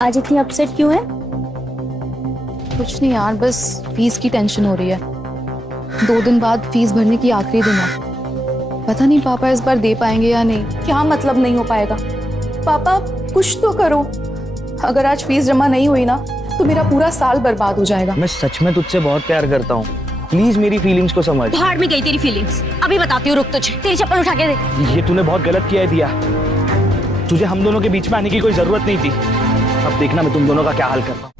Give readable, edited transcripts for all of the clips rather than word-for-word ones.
आज इतनी अपसेट क्यों है? कुछ नहीं यार, बस फीस की टेंशन हो रही है। 2 दिन बाद फीस भरने की आखिरी दिन है। पता नहीं पापा इस बार दे पाएंगे या नहीं। क्या मतलब नहीं हो पाएगा? पापा कुछ तो करो। अगर आज फीस जमा नहीं हुई ना तो मेरा पूरा साल बर्बाद हो जाएगा। मैं सच में तुझसे बहुत प्यार करता हूँ, प्लीज मेरी फीलिंग्स को समझ। बाहर में गई तेरी फीलिंग्स, अभी बताती हूँ, रुक तुझे। तेरी चप्पल उठा के दे। ये तूने बहुत गलत किया है दिया, तुझे हम दोनों के बीच में आने की कोई जरूरत नहीं थी। अब देखना मैं तुम दोनों का क्या हाल करता हूँ।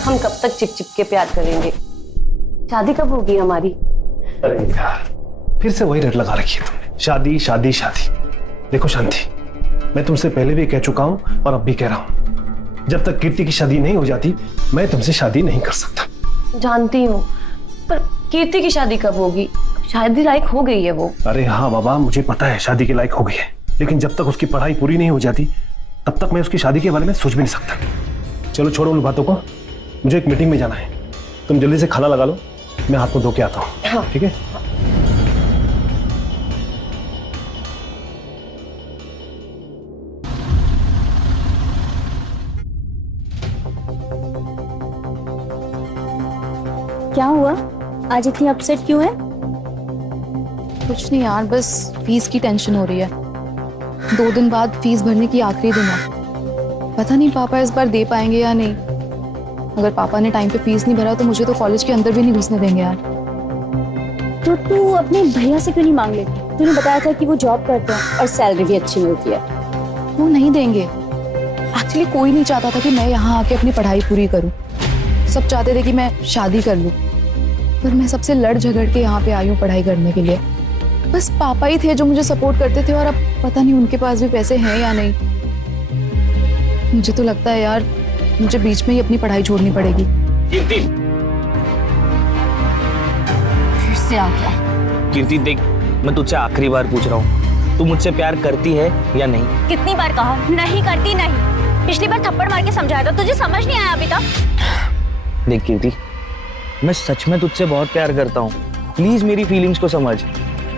हम कब तक चिप चिप के प्यार करेंगे? शादी कब होगी हमारी? अरे यार, फिर से वही रट लगा रखी है तुमने। शादी शादी शादी। देखो शांति, मैं तुमसे पहले भी कह चुका हूं और अब भी कह रहा हूं, जब तक कीर्ति की शादी नहीं हो जाती मैं तुमसे शादी नहीं कर सकता। जानती हूँ, पर कीर्ति की शादी कब होगी? शादी लायक हो गई है वो। अरे हाँ बाबा, मुझे पता है शादी के लायक हो गई है, लेकिन जब तक उसकी पढ़ाई पूरी नहीं हो जाती तब तक मैं उसकी शादी के बारे में सोच भी नहीं सकता। चलो छोड़ो उन बातों को, मुझे एक मीटिंग में जाना है। तुम जल्दी से खाना लगा लो, मैं हाथ को धो के आता हूँ। हाँ। ठीक है? क्या हुआ? आज इतनी अपसेट क्यों है? कुछ नहीं यार, बस फीस की टेंशन हो रही है। 2 दिन बाद फीस भरने की आखिरी दिन है। पता नहीं पापा इस बार दे पाएंगे या नहीं। अगर पापा ने टाइम पे फीस नहीं भरा तो मुझे तो कॉलेज के अंदर भी नहीं घुसने देंगे यार। तो तू अपने भैया से क्यों नहीं मांग लेती? तूने बताया था कि वो जॉब करते हैं और सैलरी भी अच्छी मिलती है। वो नहीं देंगे। एक्चुअली कोई नहीं चाहता था कि मैं यहाँ आके अपनी पढ़ाई पूरी करूँ। सब चाहते थे कि मैं शादी कर लूँ, पर मैं सबसे लड़ झगड़ के यहाँ पे आई हूँ पढ़ाई करने के लिए। बस पापा ही थे जो मुझे सपोर्ट करते थे, और अब पता नहीं उनके पास भी पैसे हैं या नहीं। मुझे तो लगता है यार, मुझे बीच में ही अपनी पढ़ाई छोड़नी पड़ेगी। कीर्ति, फिर से आ गया। कीर्ति देख, मैं तुझसे आखिरी बार पूछ रहा हूँ, तू मुझसे प्यार करती है या नहीं? कितनी बार कहा नहीं करती नहीं। पिछली बार थप्पड़ मार के समझाया था, तुझे समझ नहीं आया अभी तक? देख कीर्ति, मैं सच में तुझसे बहुत प्यार करता हूँ, प्लीज मेरी फीलिंग्स को समझ।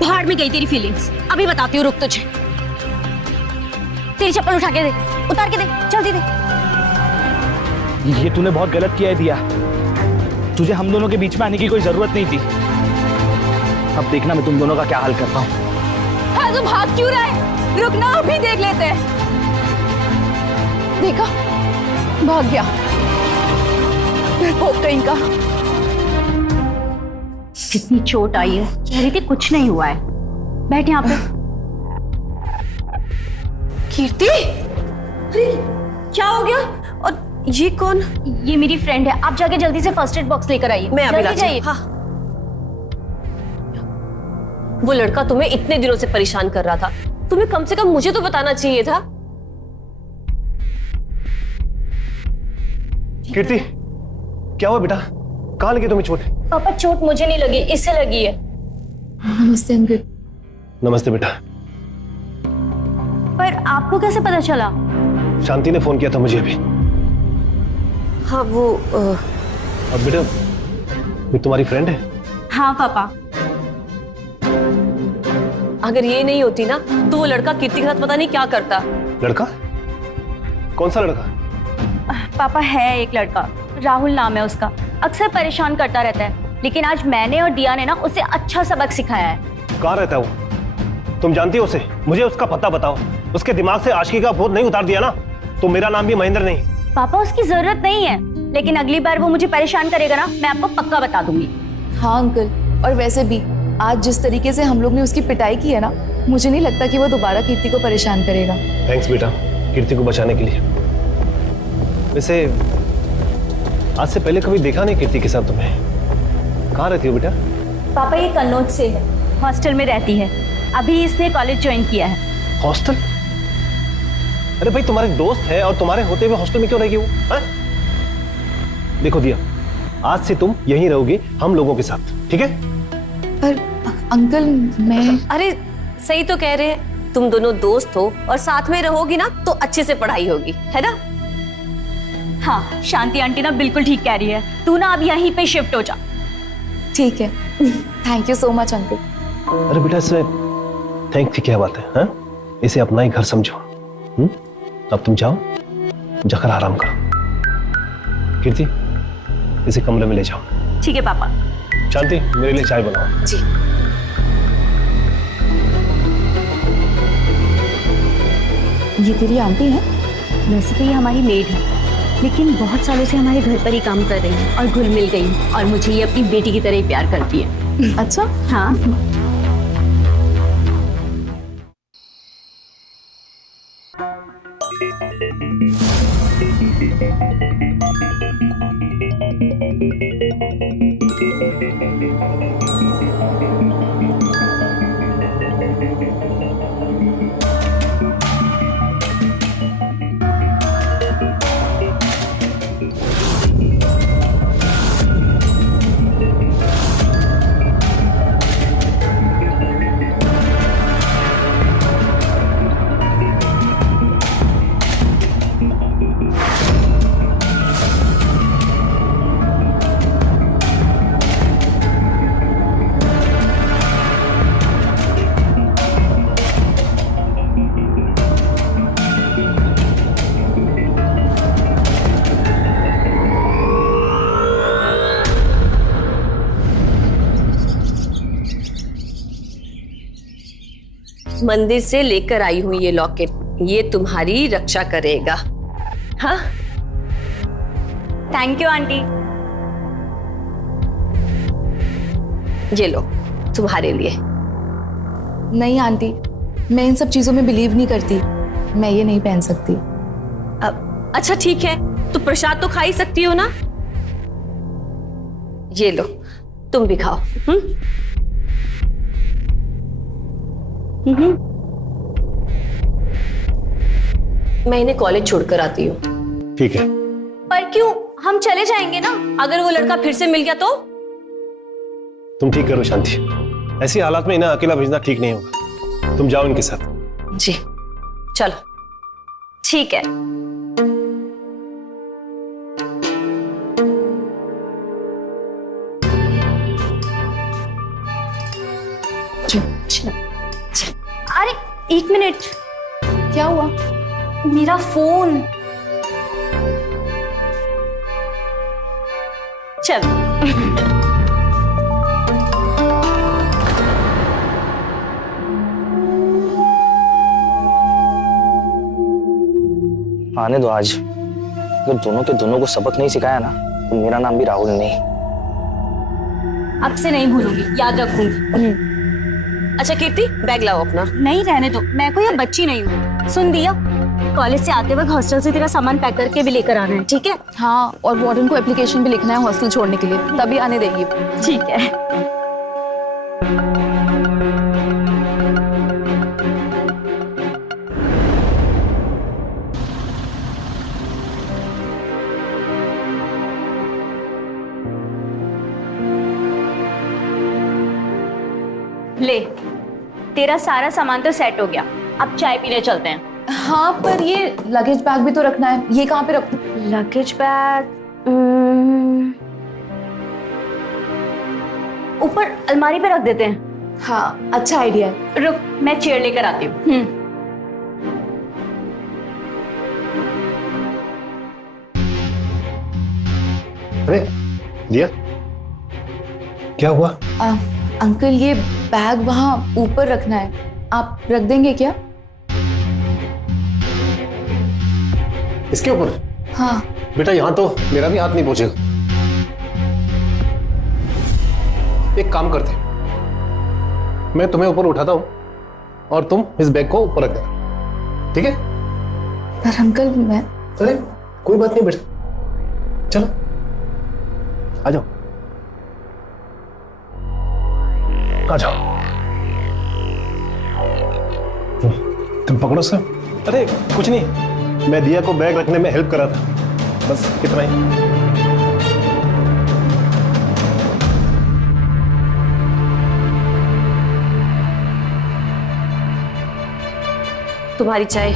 बाहर में गई तेरी फीलिंग्स, अभी बताती हूँ, रुक तुझे। तेरी चप्पल उठा के दे, उतार के दे, जल्दी दे। ये तूने बहुत गलत किया है दिया, तुझे हम दोनों के बीच में आने की कोई जरूरत नहीं थी। अब देखना मैं तुम दोनों का क्या हाल करता हूँ। हाँ, तो भाग क्यों रहा है? रुकना, अभी देख लेते हैं। देखा, भाग गया डरपोक कहीं का। कितनी चोट आई है, कह रही थी कुछ नहीं हुआ है। बैठ यहाँ पे। कीर्ति? अरे क्या हो गया? और ये कौन? ये मेरी फ्रेंड है, आप जाके जल्दी से फर्स्ट एड बॉक्स लेकर आइए। मैं अभी जल्दी लाती जाइए। हूँ। हाँ। वो लड़का तुम्हें इतने दिनों से परेशान कर रहा था, तुम्हें कम से कम मुझे तो बताना चाहिए था। कीर्ति, क्या हुआ बेटा? कहाँ लगी तुम्हें चोट? पापा, चोट मुझे नहीं लगी, इससे लगी है। नमस्ते अंकल। नमस्ते बेटा। पर आपको कैसे पता चला? शांति ने फोन किया था मुझे अभी। हाँ वो अब बेटा, ये तुम्हारी फ्रेंड है? हाँ पापा। अगर ये नहीं होती ना तो वो लड़का कीर्ति के साथ पता नहीं क्या करता। लड़का? कौन सा लड़का? पापा, है एक लड़का, राहुल नाम है उसका। अक्सर परेशान करता रहता है, लेकिन आज मैंने और दिया ने ना उसे अच्छा सबक सिखाया है। कहाँ रहता है वो? तुम जानती हो उसे? मुझे उसका पता बताओ। उसके दिमाग से आशिकी का भूत नहीं उतार दिया ना तो मेरा नाम भी महेंद्र नहीं। पापा, उसकी जरूरत नहीं है, लेकिन अगली बार वो मुझे परेशान करेगा ना, मैं आपको पक्का बता दूंगी। हाँ अंकल, और वैसे भी आज जिस तरीके से हम लोग ने उसकी पिटाई की है ना, मुझे नहीं लगता कि वो दोबारा कीर्ति को परेशान करेगा। थैंक्स बेटा, कीर्ति को बचाने के लिए। वैसे आज से पहले कभी देखा नहीं कीर्ति के साथ तुम्हें। कहाँ रहती हो बेटा? पापा ये कन्नौज से है, हॉस्टल में रहती है। अभी इसने कॉलेज ज्वाइन किया है। हॉस्टल? अरे भाई तुम्हारे दोस्त है और तुम्हारे होते हुए हॉस्टल में क्यों रहेगी वो? हाँ? देखो दिया, आज से तुम यहीं रहोगी हम लोगों के साथ, ठीक है? पर अंकल मैं अरे सही तो कह रहे हैं, तुम दोनों दोस्त हो और साथ में रहोगी ना तो अच्छे से पढ़ाई होगी, है ना? हाँ, शांति आंटी ना बिल्कुल ठीक कह रही है। तू ना अब यहीं पे शिफ्ट हो जा। ठीक है। Thank you so much uncle. अरे बेटा इसमें थैंक की क्या बात है? हाँ? इसे अपना ही घर समझो। अब तुम जाओ, जाकर आराम करो। कीर्ति इसे कमरे में ले जाओ। ठीक है पापा। शांति मेरे लिए चाय बनाओ। जी। ये तेरी आंटी है? वैसे तो ये हमारी मेड है, लेकिन बहुत सालों से हमारे घर पर ही काम कर रही है और घुल मिल गई, और मुझे ये अपनी बेटी की तरह ही प्यार करती है। अच्छा, हाँ। मंदिर से लेकर आई हूं ये लॉकेट, ये तुम्हारी रक्षा करेगा। हाँ, थैंक यू आंटी। ये लो तुम्हारे लिए। नहीं आंटी, मैं इन सब चीजों में बिलीव नहीं करती। मैं ये नहीं पहन सकती। अच्छा ठीक है, तो प्रसाद तो खा ही सकती हो ना। ये लो तुम भी खाओ। मैं इन्हें कॉलेज छोड़कर आती हूँ। ठीक है। पर क्यों? हम चले जाएंगे ना। अगर वो लड़का फिर से मिल गया तो? तुम ठीक करो शांति, ऐसी हालात में इन्हें अकेला भेजना ठीक नहीं होगा। तुम जाओ इनके साथ। जी चलो। ठीक है। अरे एक मिनट, क्या हुआ? मेरा फोन। चल। आने दो आज। अगर दोनों के दोनों को सबक नहीं सिखाया ना, तो मेरा नाम भी राहुल नहीं। अब से नहीं भूलूंगी, याद रखूंगी। अच्छा कीर्ति, बैग लाओ अपना। नहीं रहने दो, मैं कोई अब बच्ची नहीं हूँ। सुन दिया, कॉलेज से आते वक्त हॉस्टल से तेरा सामान पैक करके भी लेकर आना है, ठीक है? हाँ, और वार्डन को एप्लीकेशन भी लिखना है हॉस्टल छोड़ने के लिए, तभी आने देंगी। ठीक है। ले, तेरा सारा सामान तो सेट हो गया। अब चाय पीने चलते हैं। हाँ, पर ये लगेज बैग भी तो रखना है। ये कहाँ पे रखूं? लगेज बैग ऊपर अलमारी पे रख देते हैं। हाँ, अच्छा आइडिया है। रुक, मैं चेयर लेकर आती हूँ। अरे दिया, क्या हुआ? अंकल, ये बैग वहाँ ऊपर रखना है, आप रख देंगे क्या? इसके ऊपर? हाँ। बेटा यहाँ तो मेरा भी हाथ नहीं पहुंचेगा। एक काम करते हैं, मैं तुम्हें ऊपर उठाता हूँ और तुम इस बैग को ऊपर रख देना, ठीक है? पर अंकल मैं अरे कोई बात नहीं बेटा, चलो आ जाओ आ जाओ। तुम पकड़ो सर। अरे कुछ नहीं, मैं दिया को बैग रखने में हेल्प करा था, बस इतना ही। तुम्हारी चाय।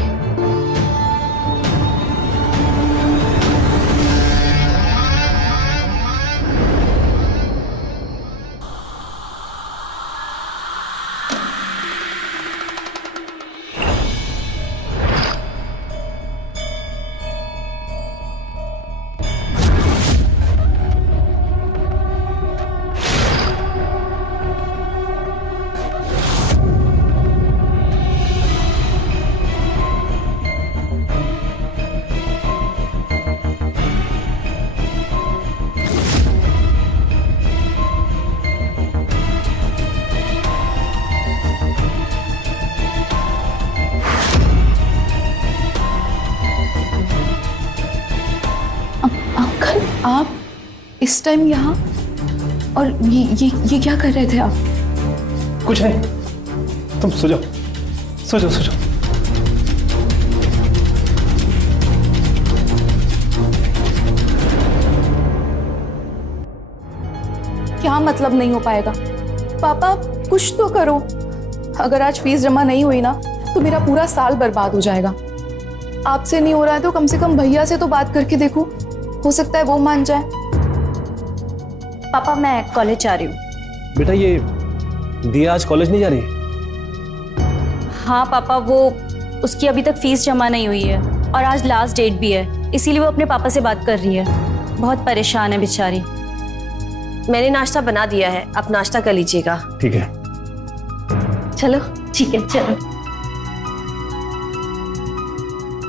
अंकल आप इस टाइम यहाँ, और ये क्या कर रहे थे आप? कुछ नहीं, तुम सो जाओ सो जाओ सो जाओ। क्या मतलब नहीं हो पाएगा? पापा कुछ तो करो। अगर आज फीस जमा नहीं हुई ना तो मेरा पूरा साल बर्बाद हो जाएगा। आपसे नहीं हो रहा है तो कम से कम भैया से तो बात करके देखो, हो सकता है वो मान जाए। पापा मैं कॉलेज जा रही हूँ। बेटा ये दिया आज कॉलेज नहीं जा रही है? हाँ पापा, वो उसकी अभी तक फीस जमा नहीं हुई है और आज लास्ट डेट भी है, इसीलिए वो अपने पापा से बात कर रही है। बहुत परेशान है बेचारी। मैंने नाश्ता बना दिया है, आप नाश्ता कर लीजिएगा। ठीक है चलो। ठीक है चलो।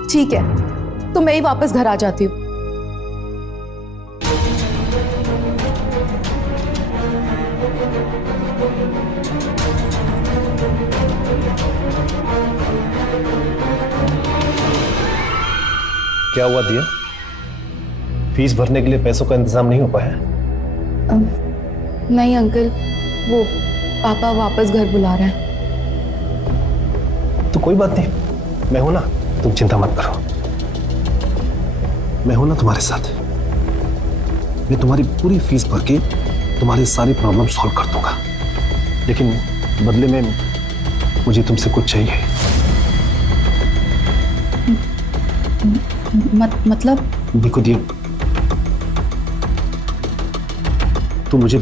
ठीक है तो मैं ही वापस घर आ जाती हूँ। क्या हुआ दिया? फीस भरने के लिए पैसों का इंतजाम नहीं हो पाया? नहीं अंकल, वो पापा वापस घर बुला रहे हैं। तो कोई बात नहीं, मैं हूं ना, तुम चिंता मत करो। मैं हूं ना तुम्हारे साथ। मैं तुम्हारी पूरी फीस भर के तुम्हारी सारी प्रॉब्लम सॉल्व कर दूंगा, लेकिन बदले में मुझे तुमसे कुछ चाहिए। मतलब? देखो दिया, तुम मुझे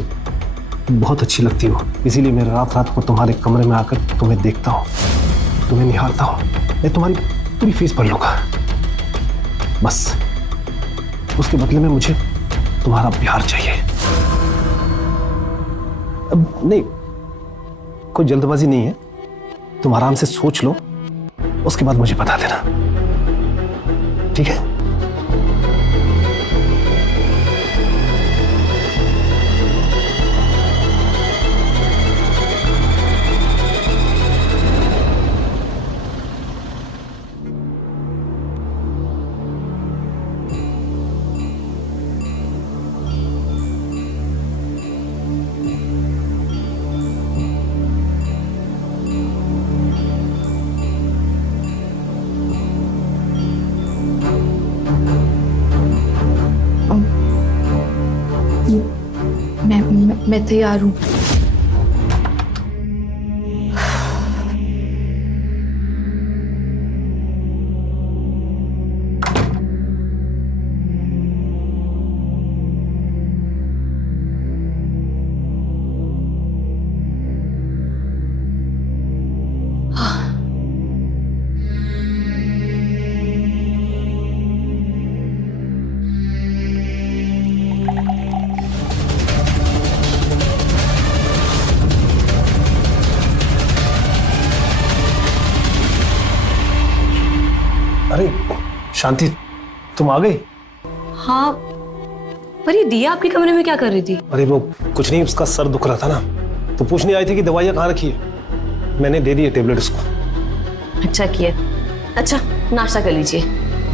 बहुत अच्छी लगती हो, इसीलिए मैं रात रात को तुम्हारे कमरे में आकर तुम्हें देखता हूँ, तुम्हें निहारता हूँ। मैं तुम्हारी पूरी फीस भर लूंगा, बस उसके बदले में मुझे तुम्हारा प्यार चाहिए। अब नहीं, कोई जल्दबाजी नहीं है, तुम आराम से सोच लो, उसके बाद मुझे बता देना, ठीक है? मैं तैयार हूँ। अरे शांति, तुम आ गई? हाँ, पर ये दिया आपके कमरे में क्या कर रही थी? अरे वो कुछ नहीं, उसका सर दुख रहा था ना, तो पूछने आई थी कि दवाइयाँ कहाँ रखी है। मैंने दे दी है टेबलेट उसको। अच्छा किया। अच्छा नाश्ता कर लीजिए।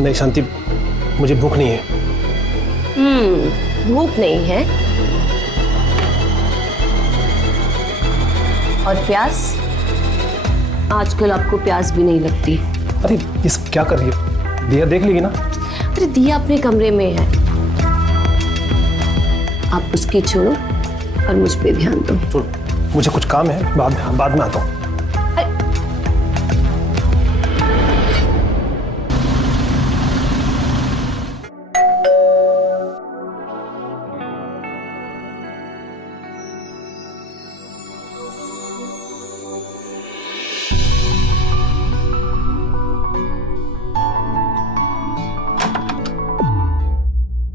नहीं शांति, मुझे भूख नहीं है। भूख नहीं है। और प्यास? आजकल आपको प्यास भी नहीं लगती। अरे ये सब क्या कर रही है? दिया देख लेगी ना। अरे दिया अपने कमरे में है, आप उसकी छोड़ो और मुझ पे ध्यान दो। छोड़, मुझे कुछ काम है, बाद में आता हूँ।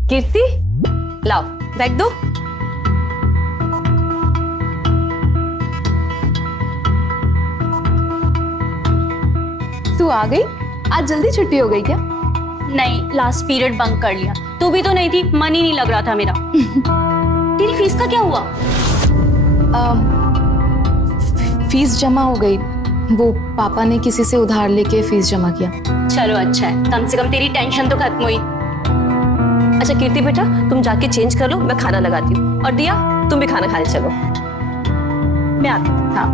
कीर्ति लाओ बैग दो। तू आ गई? आज जल्दी छुट्टी हो गई क्या? नहीं, लास्ट पीरियड बंक कर लिया। तू भी तो नहीं थी, मन ही नहीं लग रहा था मेरा। तेरी फीस का क्या हुआ? फीस जमा हो गई, वो पापा ने किसी से उधार लेके फीस जमा किया। चलो अच्छा है, कम से कम तेरी टेंशन तो खत्म हुई। अच्छा कीर्ति बेटा तुम जाके चेंज कर लो, मैं खाना लगाती हूँ। और दिया तुम भी खाना खाने चलो। मैं आती हूँ। हाँ।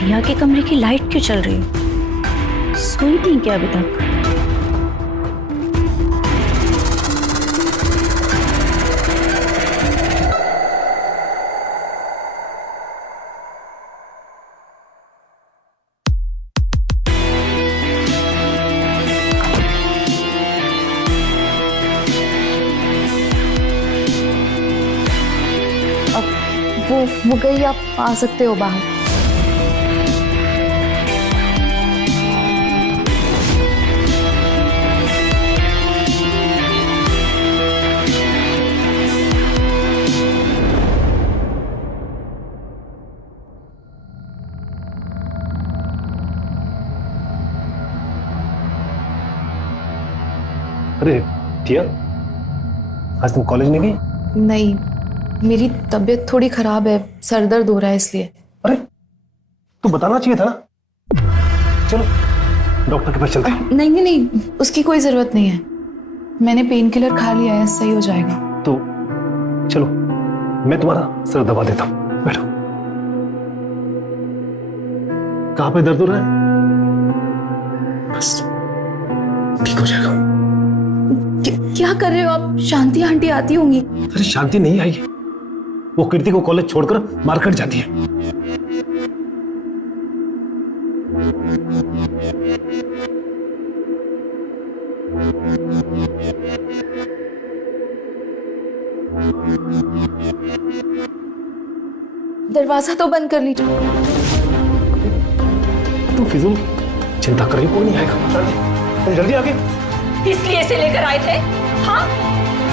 रिया के कमरे की लाइट क्यों चल रही है? सोई नहीं क्या अभी तक? वो गई, आप आ सकते हो बाहर। अरे टिया, आज तुम कॉलेज नहीं गई? नहीं, मेरी तबीयत थोड़ी खराब है, सर दर्द हो रहा है इसलिए। अरे तू बताना चाहिए था ना। चलो डॉक्टर के पास चलते हैं। नहीं नहीं नहीं, उसकी कोई जरूरत नहीं है, मैंने पेन किलर खा लिया है, सही हो जाएगा। तो चलो मैं तुम्हारा सर दबा देता हूँ, बैठो। कहाँ पे दर्द हो रहा है? बस ठीक हो जाएगा। क्या कर रहे हो आप? शांति आंटी आती होंगी। अरे शांति नहीं आई, वो कीर्ति को कॉलेज छोड़कर मार्केट जाती है। दरवाजा तो बंद कर लीजिए। तुम फिजूल चिंता कर रही हो, कोई नहीं आएगा। तुम जल्दी आगे। इसलिए इसे लेकर आए थे? हाँ,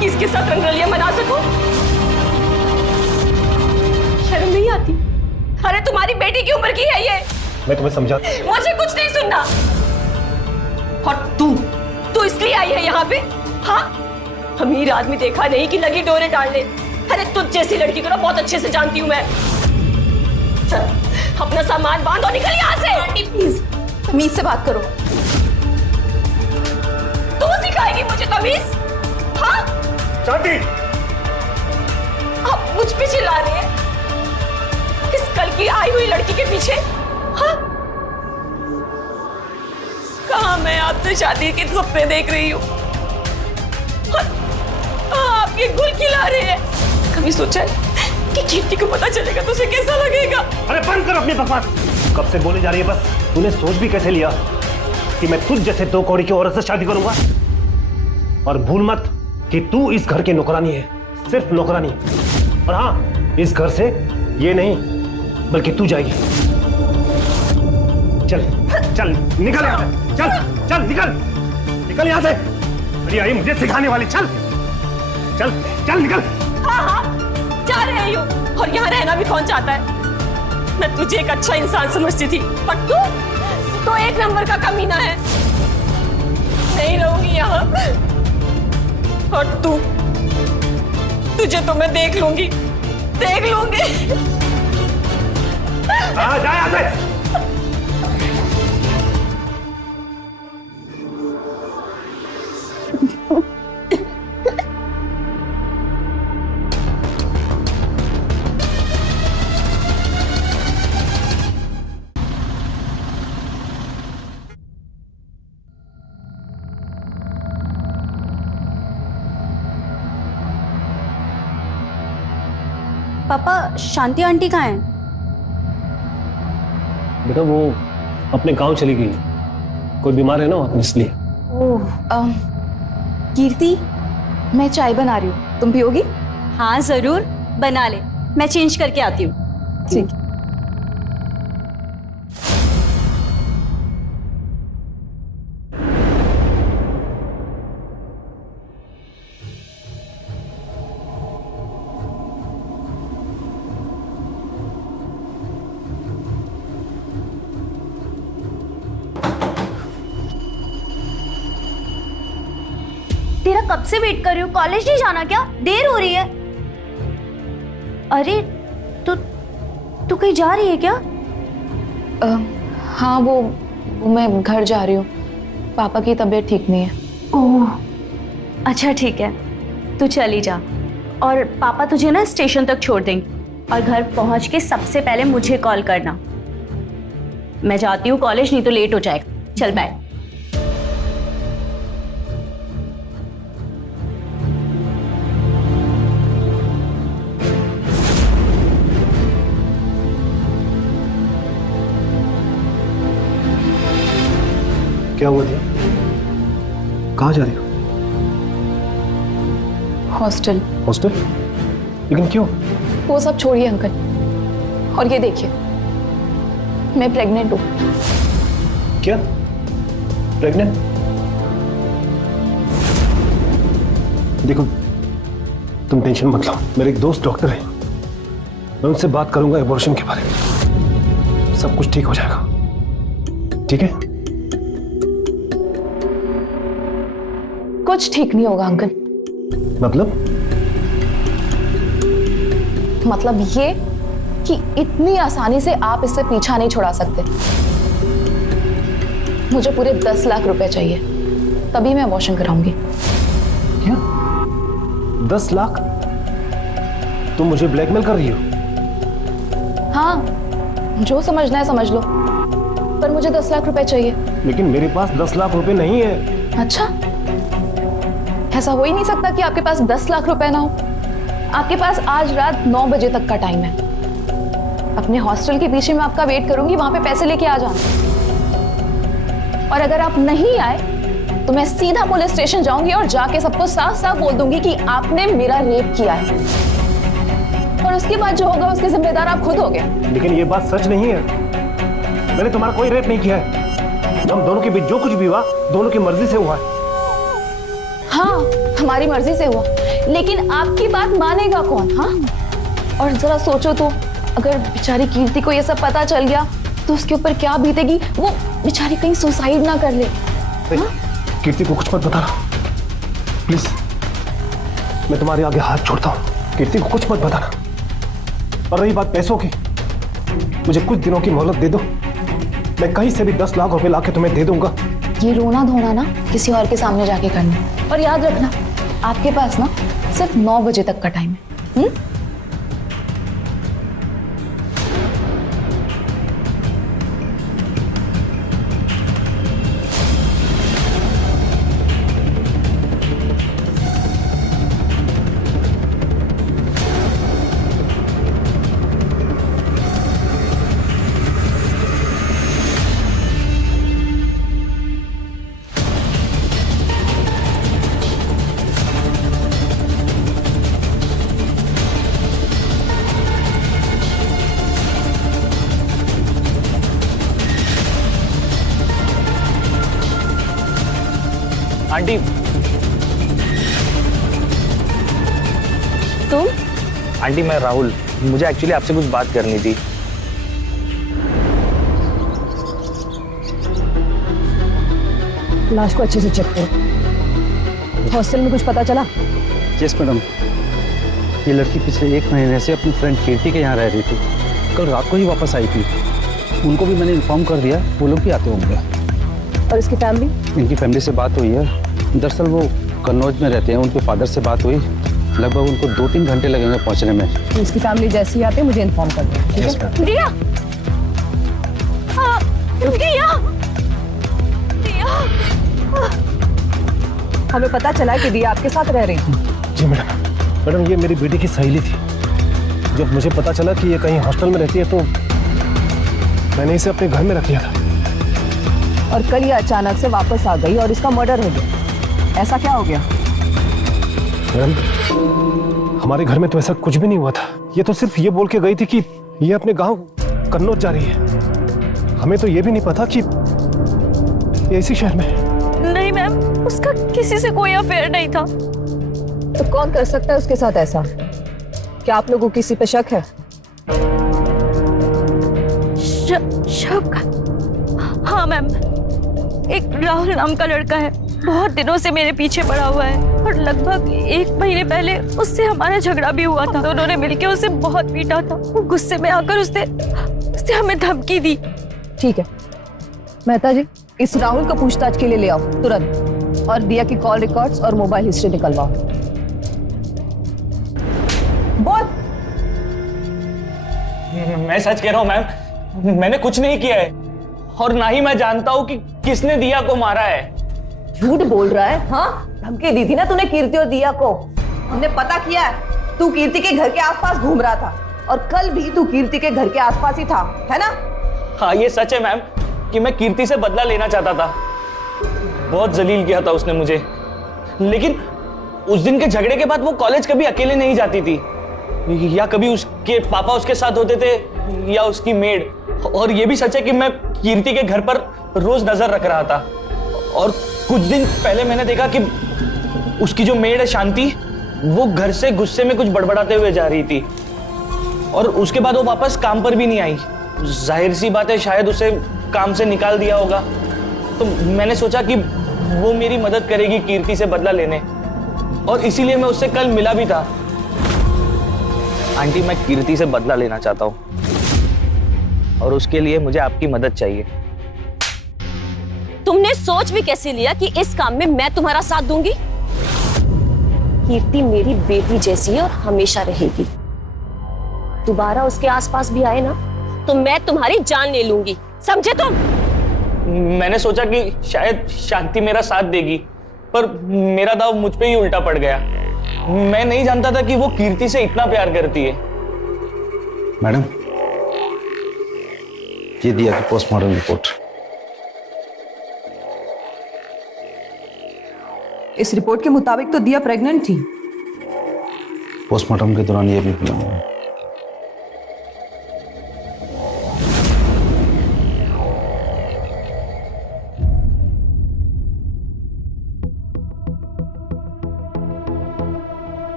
किसके साथ रंगरलियां मना सको? शर्म नहीं आती? अरे तुम्हारी बेटी की उम्र की है ये। मैं तुम्हें समझा। मुझे कुछ नहीं सुनना। और तू इसलिए आई है यहाँ पे? हाँ, अमीर आदमी देखा नहीं कि लगी डोरे डालने। अरे तुझ जैसी लड़की को ना बहुत अच्छे से जानती हूँ मैं। चल अपना सामान बांध और निकल यहाँ से। आंटी प्लीज तमीज से बात करो। तू सिखाएगी मुझे तमीज? हाँ, शांति, आप मुझ पे चिल्ला रहे हैं इस कल की आई हुई लड़की के पीछे? हाँ, कहाँ मैं आपसे शादी के सपने देख रही हूँ, आप ये गुल खिला रहे हैं। कभी सोचा है कि कीर्ति को पता चलेगा तो उसे कैसा लगेगा? अरे बंद करो अपनी बकवास। कब से बोले जा रही है बस? तूने सोच भी कैसे लिया कि मैं तुझ जैसे 2 कौड़ी की औरत से शादी करूंगा? और भूल मत कि तू इस घर की नौकरानी है, सिर्फ नौकरानी। और हाँ, इस घर से ये नहीं बल्कि तू जाएगी। चल चल निकल यहाँ से, चल चल निकल निकल यहाँ से। अरे आई मुझे सिखाने वाली, चल चल चल निकल। हाँ हाँ जा रहे हो, और यहाँ रहना भी कौन चाहता है? मैं तुझे एक अच्छा इंसान समझती थी, पर तू तो एक नंबर का कमीना है। नहीं रहूंगी यहाँ। और तुझे तो मैं देख लूंगी। हाँ जा यहाँ से। पापा, शांति आंटी कहाँ हैं? बेटा वो अपने गांव चली गई, कोई बीमार है ना वहां, इसलिए। ओह, कीर्ति, मैं चाय बना रही हूँ, तुम पियोगी? हाँ जरूर, बना ले। मैं चेंज करके आती हूँ। ठीक। तेरा कब से वेट कर रही हूँ, कॉलेज नहीं जाना क्या? देर हो रही है। अरे तू कहीं जा रही है क्या? हाँ वो मैं घर जा रही हूँ, पापा की तबीयत ठीक नहीं है। ओह अच्छा ठीक है, तू चली जा। और पापा तुझे ना स्टेशन तक छोड़ देंगे, और घर पहुंच के सबसे पहले मुझे कॉल करना। मैं जाती हूँ कॉलेज, नहीं तो लेट हो जाएगा। चल बाय। क्या हुआ दिया? कहाँ जा रही हो? हॉस्टल। हॉस्टल? लेकिन क्यों? वो सब छोड़िए अंकल, और ये देखिए मैं प्रेग्नेंट हूँ। क्या? प्रेग्नेंट? देखो तुम टेंशन मत लो, मेरे एक दोस्त डॉक्टर हैं, मैं उनसे बात करूंगा एबॉर्शन के बारे में, सब कुछ ठीक हो जाएगा। ठीक है? कुछ ठीक नहीं होगा अंकल। मतलब ये कि इतनी आसानी से आप इससे पीछा नहीं छुड़ा सकते। मुझे पूरे 10 लाख रुपए चाहिए, तभी मैं अबॉर्शन कराऊंगी। क्या? 10 लाख? तुम मुझे ब्लैकमेल कर रही हो? हाँ, जो समझना है समझ लो, पर मुझे 10 लाख रुपए चाहिए। लेकिन मेरे पास 10 लाख रुपए नहीं है। अच्छा, ऐसा हो ही नहीं सकता कि आपके पास 10 लाख रुपए ना हो। आपके पास आज रात 9 बजे तक का टाइम है। अपने हॉस्टल के पीछे मैं आपका वेट करूंगी, वहां पे पैसे लेके आ जाना। और अगर आप नहीं आए तो मैं सीधा पुलिस स्टेशन जाऊंगी और जाके सबको साफ साफ बोल दूंगी कि आपने मेरा रेप किया है, और उसके बाद जो होगा उसके जिम्मेदार आप खुद होगे। लेकिन ये बात सच नहीं है, मैंने तुम्हारा कोई रेप नहीं किया है। हम दोनों के बीच जो कुछ भी हुआ दोनों की मर्जी से हुआ है। हाँ, हमारी मर्जी से हुआ, लेकिन आपकी बात मानेगा कौन? हाँ, और जरा सोचो तो, अगर बेचारी कीर्ति को ये सब पता चल गया तो उसके ऊपर क्या बीतेगी। वो बेचारी कहीं सुसाइड ना कर ले। हाँ? कीर्ति को कुछ मत बताना प्लीज, मैं तुम्हारे आगे हाथ छोड़ता हूँ। कीर्ति को कुछ मत बताना। और रही बात पैसों की, मुझे कुछ दिनों की मोहलत दे दो, मैं कहीं से भी 10 लाख रुपए लाके तुम्हें दे दूंगा। ये रोना धोना ना किसी और के सामने जाके करना, और याद रखना आपके पास ना सिर्फ 9 बजे तक का टाइम है। आंटी तुम? आंटी मैं राहुल, मुझे एक्चुअली आपसे कुछ बात करनी थी। लाश को अच्छे से चेक करो। हॉस्टल में कुछ पता चला? यस मैडम, ये लड़की पिछले 1 महीने से अपनी फ्रेंड कीर्ति के यहाँ रह रही थी। कल रात को ही वापस आई थी। उनको भी मैंने इन्फॉर्म कर दिया, वो लोग भी आते होंगे। और इसकी फैमिली? इनकी फैमिली से बात हुई है। दरअसल वो कन्नौज में रहते हैं। उनके फादर से बात हुई, लगभग उनको 2-3 घंटे लगेंगे पहुँचने में। तो इसकी फैमिली जैसे ही आते मुझे इन्फॉर्म कर दो, ठीक है? दिया, दिया, दिया। हमें पता चला कि दिया आपके साथ रह रही थी। जी मैडम। मैडम ये मेरी बेटी की सहेली थी। जब मुझे पता चला कि ये कहीं हॉस्टल में रहती है तो मैंने इसे अपने घर में रख लिया था। और कल ये अचानक से वापस आ गई और इसका मर्डर हो गया। ऐसा क्या हो गया? मैडम हमारे घर में तो ऐसा कुछ भी नहीं हुआ था। ये तो सिर्फ ये बोल के गई थी कि ये अपने गांव कन्नौज जा रही है। हमें तो ये भी नहीं पता कि ये इसी शहर में है। नहीं मैम, उसका किसी से कोई अफेयर नहीं था। तो कौन कर सकता है उसके साथ ऐसा? क्या आप लोगों को किसी पे शक है? शक? हाँ मैम, एक राहुल नाम का लड़का है, बहुत दिनों से मेरे पीछे पड़ा हुआ है और लगभग 1 महीने पहले उससे हमारा झगड़ा भी हुआ था। दोनों ने मिलकर उसे बहुत पीटा था। वो गुस्से में आकर उसने हमें धमकी दी। ठीक है मेहता जी, इस राहुल को पूछताछ के लिए ले आओ तुरंत, और दिया की कॉल रिकॉर्ड्स और मोबाइल हिस्ट्री निकलवाओ। बोल। मैं सच कह रहा हूँ मैम, मैंने कुछ नहीं किया है और ना ही मैं जानता हूँ कि किसने दिया को मारा है। झूठ बोल रहा है? हाँ, धमकी दी थी ना तूने कीर्ति और दिया को। हमने पता किया है, तू कीर्ति के घर के आसपास घूम रहा था और कल भी तू कीर्ति के घर के आसपास ही था, है ना? हाँ ये सच है मैम कि मैं कीर्ति से बदला लेना चाहता था। बहुत जलील किया था उसने मुझे, लेकिन उस दिन के झगड़े के बाद वो कॉलेज कभी अकेले नहीं जाती थी, या कभी उसके पापा उसके साथ होते थे या उसकी मेड। और ये भी सच है कि मैं कीर्ति के घर पर रोज नजर रख रहा था और कुछ दिन पहले मैंने देखा कि उसकी जो मेड है शांति, वो घर से गुस्से में कुछ बड़बड़ाते हुए जा रही थी और उसके बाद वो वापस काम पर भी नहीं आई। जाहिर सी बात है शायद उसे काम से निकाल दिया होगा। तो मैंने सोचा कि वो मेरी मदद करेगी कीर्ति से बदला लेने, और इसीलिए मैं उससे कल मिला भी था। आंटी मैं कीर्ति से बदला लेना चाहता हूँ और उसके लिए मुझे आपकी मदद चाहिए। तुमने सोच भी कैसे लिया कि इस काम में मैं तुम्हारा साथ दूंगी? कीर्ति मेरी बेटी जैसी है और हमेशा रहेगी। दोबारा उसके आसपास भी आए ना तो मैं तुम्हारी जान ले लूंगी, समझे तुम? मैंने सोचा कि शायद शांति मेरा साथ देगी, पर मेरा दाव मुझ पे ही उल्टा पड़ गया। मैं नहीं जानता था कि वो कीर्ति से इतना प्यार करती है। मैडम ये दिया कि पोस्टमार्टम रिपोर्ट। इस रिपोर्ट के मुताबिक तो दिया प्रेग्नेंट थी। पोस्टमार्टम के दौरान ये भी मिला।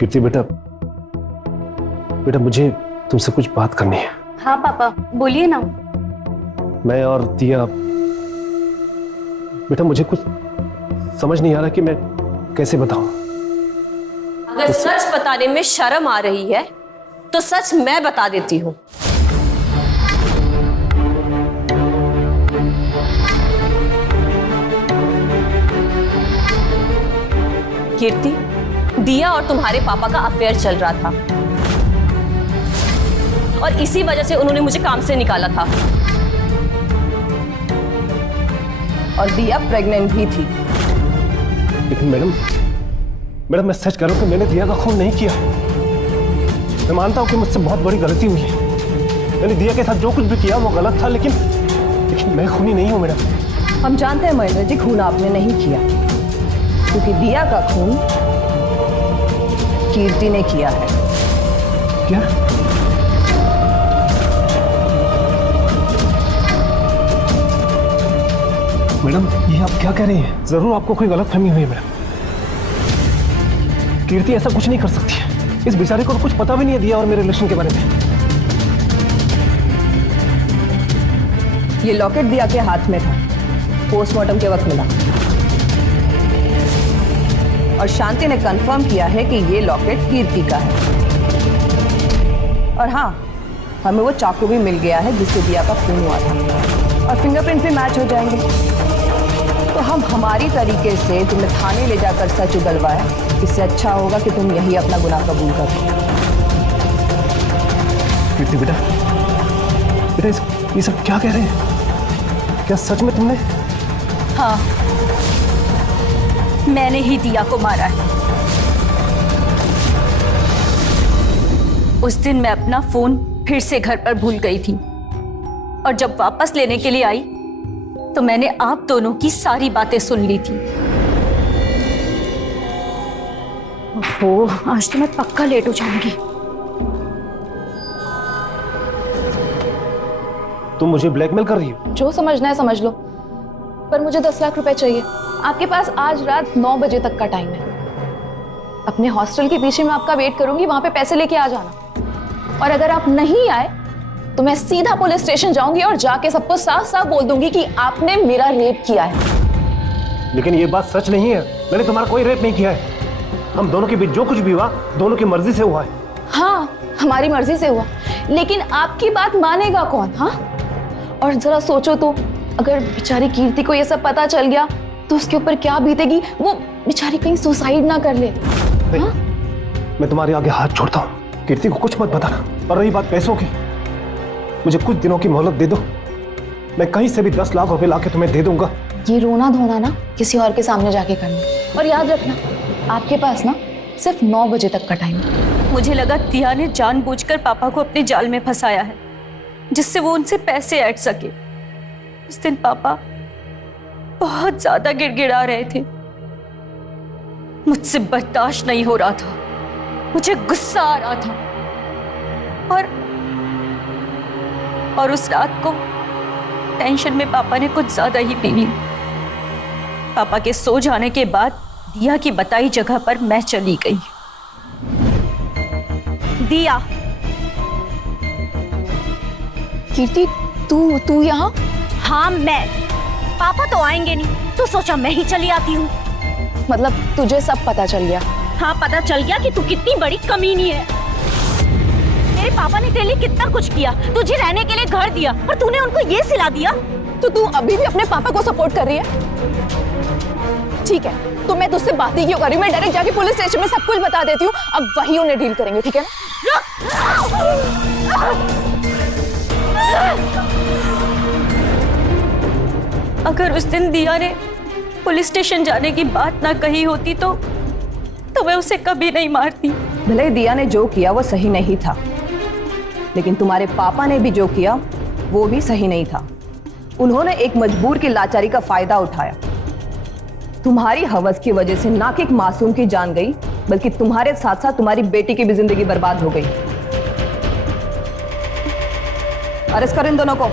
कीर्ति बेटा, बेटा मुझे तुमसे कुछ बात करनी है। हाँ पापा बोलिए ना। मैं और दिया, बेटा मुझे कुछ समझ नहीं आ रहा कि मैं कैसे बताऊं। अगर सच बताने में शर्म आ रही है तो सच मैं बता देती हूँ। कीर्ति, दिया और तुम्हारे पापा का अफेयर चल रहा था और इसी वजह से उन्होंने मुझे काम से निकाला था। और दिया प्रेग्नेंट भी थी। लेकिन मैडम मैं सच कह रहा हूं कि मैंने दिया का खून नहीं किया। मैं मानता हूं कि मुझसे बहुत बड़ी गलती हुई है। मैंने दिया के साथ जो कुछ भी किया वो गलत था, लेकिन मैं खूनी नहीं हूं मैडम। हम जानते हैं महेंद्र जी, खून आपने नहीं किया, क्योंकि दिया का खून कीर्ति ने किया है। क्या? मैडम ये आप क्या कह रही हैं? जरूर आपको कोई गलतफहमी हुई है मैडम। कीर्ति ऐसा कुछ नहीं कर सकती है। इस बेचारे को तो कुछ पता भी नहीं है दिया और मेरे रिलेशन के बारे में। ये लॉकेट दिया के हाथ में था, पोस्टमार्टम के वक्त मिला और शांति ने कंफर्म किया है कि ये लॉकेट कीर्ति का है। और हाँ, हमें वो चाकू भी मिल गया है जिससे दिया का खून हुआ था और फिंगरप्रिंट भी मैच हो जाएंगे। तो हम हमारी तरीके से तुम्हें थाने ले जाकर सच उगलवाए, इससे अच्छा होगा कि तुम यही अपना गुनाह कबूल कर लो। कीर्ति बेटा, बेटा ये सब क्या कह रहे हैं? क्या सच में तुमने? हाँ, मैंने ही दिया को मारा है। उस दिन मैं अपना फोन फिर से घर पर भूल गई थी और जब वापस लेने के लिए आई तो मैंने आप दोनों की सारी बातें सुन ली थी। ओह, आज तो मैं पक्का लेट हो जाऊंगी। तुम मुझे ब्लैकमेल कर रही हो? जो समझना है समझ लो, पर मुझे 10 लाख रुपए चाहिए। आपके पास आज रात 9 बजे तक का टाइम है। अपने हॉस्टल के पीछे मैं आपका वेट करूंगी, वहां पे पैसे लेके आ जाना। और अगर आप नहीं आए तो मैं सीधा पुलिस स्टेशन जाऊंगी और जाके सबको साफ साफ बोल दूंगी कि आपने मेरा रेप किया है। लेकिन ये बात सच नहीं है। मैंने तुम्हारा कोई रेप नहीं किया है। हम दोनों के बीच जो कुछ भी हुआ दोनों की मर्जी से हुआ है। हाँ, हमारी मर्जी से हुआ, लेकिन आपकी बात मानेगा कौन? हाँ, और जरा सोचो तो, अगर बेचारी कीर्ति को ये सब पता चल गया तो उसके ऊपर क्या बीतेगी। वो बेचारी कहीं सुसाइड ना कर ले। नहीं, मैं तुम्हारे आगे हाथ छोड़ता हूँ। कीर्ति को कुछ मत बताना। और रही बात पैसों की, मुझे कुछ दिनों की मोहलत दे दो। मैं कहीं से भी 10 लाख रुपए लाके तुम्हें दे दूंगा। ये रोना धोना ना किसी और के सामने जाके करना। और याद रखना, आपके पास ना सिर्फ 9 बजे तक का टाइम है। मुझे लगा दिया ने जानबूझकर पापा को अपने जाल में फंसाया है जिससे वो उनसे पैसे ऐंठ सके। उस दिन पापा बहुत ज्यादा गिड़गिड़ा रहे थे। मुझसे बर्दाश्त नहीं हो रहा था, मुझे गुस्सा आ रहा था। और उस रात को टेंशन में पापा ने कुछ ज्यादा ही पी ली। पापा के सो जाने के बाद दिया की बताई जगह पर मैं चली गई। दिया, कीर्ति, तू यहाँ? हाँ मैं। पापा तो आएंगे नहीं तो सोचा मैं ही चली आती हूँ। मतलब तुझे सब पता चल गया? हाँ, पता चल गया कि तू कितनी बड़ी कमीनी है। मेरे पापा ने तेरे लिए कितना कुछ किया, तुझे रहने के लिए घर दिया और तूने उनको ये सिला दिया। तो तू अभी भी अपने पापा को सपोर्ट कर रही है? ठीक है, तो मैं तुझसे बात ही क्यों कर रही हूँ? मैं डायरेक्ट जाके पुलिस स्टेशन में सब कुछ बता देती हूँ। अब वही उन्हें डील करेंगे, ठीक है ना? अगर उस दिन दिया ने पुलिस स्टेशन जाने की बात ना कही होती तो मैं उसे कभी नहीं मारती। भले दिया ने जो किया वो सही नहीं था, लेकिन तुम्हारे पापा ने भी जो किया वो भी सही नहीं था। उन्होंने एक मजबूर की लाचारी का फायदा उठाया। तुम्हारी हवस की वजह से ना कि एक मासूम की जान गई, बल्कि तुम्हारे साथ साथ तुम्हारी बेटी की भी जिंदगी बर्बाद हो गई। अरेस्ट करो इन दोनों को।